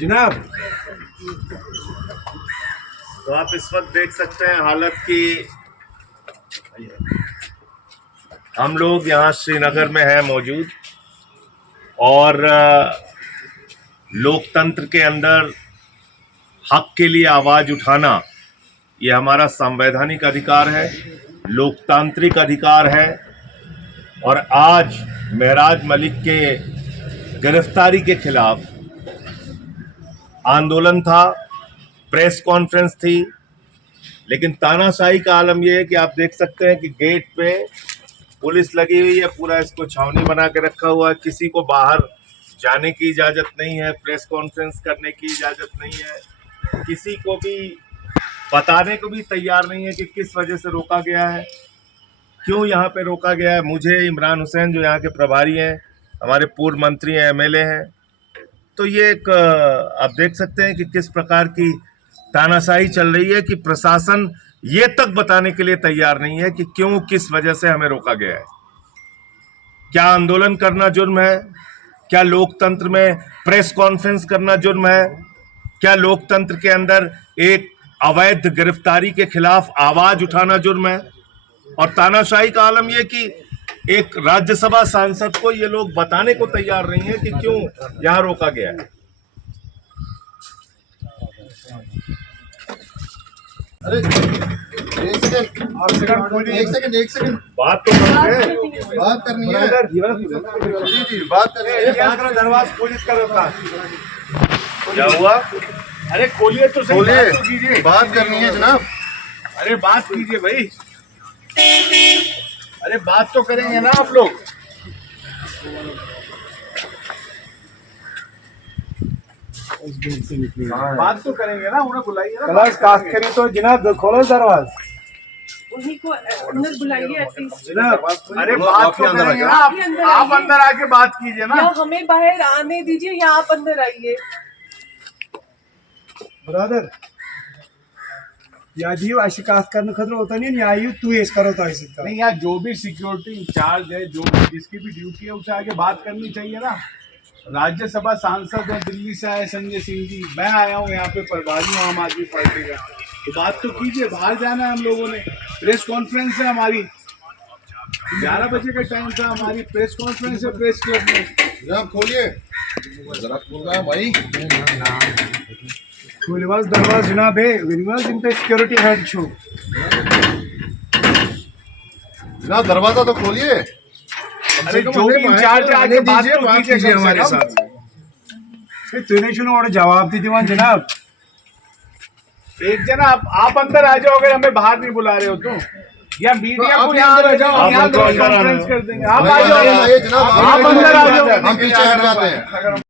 जनाब। तो आप इस वक्त देख सकते हैं हालत की हम लोग यहाँ श्रीनगर में हैं मौजूद, और लोकतंत्र के अंदर हक के लिए आवाज उठाना ये हमारा संवैधानिक अधिकार है, लोकतांत्रिक अधिकार है। और आज महराज मलिक के गिरफ्तारी के खिलाफ आंदोलन था, प्रेस कॉन्फ्रेंस थी, लेकिन तानाशाही का आलम यह है कि आप देख सकते हैं कि गेट पे पुलिस लगी हुई है, पूरा इसको छावनी बना के रखा हुआ है, किसी को बाहर जाने की इजाज़त नहीं है, प्रेस कॉन्फ्रेंस करने की इजाज़त नहीं है, किसी को भी बताने को भी तैयार नहीं है कि किस वजह से रोका गया है, क्यों यहाँ पे रोका गया है। मुझे इमरान हुसैन जो यहाँ के प्रभारी हैं, हमारे पूर्व मंत्री हैं, एमएलए हैं, तो ये एक आप देख सकते हैं कि किस प्रकार की तानाशाही चल रही है कि प्रशासन ये तक बताने के लिए तैयार नहीं है कि क्यों, किस वजह से हमें रोका गया है। क्या आंदोलन करना जुर्म है? क्या लोकतंत्र में प्रेस कॉन्फ्रेंस करना जुर्म है? क्या लोकतंत्र के अंदर एक अवैध गिरफ्तारी के खिलाफ आवाज उठाना जुर्म है? और तानाशाही का आलम यह कि एक राज्यसभा सांसद को ये लोग बताने को तैयार नहीं है कि क्यों यहां रोका गया है। अरे एक सेकंड बात तो बात करनी है। जी बात करनी है। दरवाजा पुलिस का रोका। क्या हुआ? अरे खोलिए तो सही, बोलिए, बात तो कीजिए। बात करनी है जनाब। अरे बात कीजिए भाई, अरे बात तो करेंगे ना आप लोग। बात तो करेंगे ना, उन्हें बुलाइए ना। क्लास कास्ट करी तो जनाब खोलो दरवाजा। उन्हीं को अंदर बुलाइए एटलीस्ट। जनाब अरे बात तो करेंगे ना, आप अंदर आके बात कीजिए ना। या हमें बाहर आने दीजिए या आप अंदर आइए। ब्रदर या जीव अशी कास्ट करने खतरा होता नहीं आयु तू एस करो तो ऐसे नहीं, यहाँ जो भी सिक्योरिटी इंचार्ज है, जो भी जिसकी भी ड्यूटी है, उसे आगे बात करनी चाहिए ना। राज्यसभा सांसद है, दिल्ली से आए संजय सिंह जी, मैं आया हूँ यहाँ पे प्रभारी हूँ आम आदमी पार्टी का, तो बात तो कीजिए। बाहर जाना है हम लोगों ने, प्रेस कॉन्फ्रेंस है हमारी, 11 बजे का टाइम था, हमारी प्रेस कॉन्फ्रेंस है प्रेस क्लब में। जनाब खोलिए जरा, खोल रहा है भाई। खुलवास दरवाजा जनाब है विनवास इनका सिक्योरिटी हेड छो। जनाब दरवाजा तो खोलिए। अरे जो भी इंचार्ज है आगे बात तो कीजिए हमारे साथ। तूने सुनो और जवाब दी दीवान जनाब। एक जना आप अंदर आ जाओ, अगर हमें बाहर नहीं बुला रहे हो तो, या मीडिया को यहाँ आ जाओ, हम यहाँ कॉन्फ्रेंस कर देंगे। आप आ जाओ, आइए जनाब, आप अंदर आ जाओ, हम पीछे हट जाते हैं।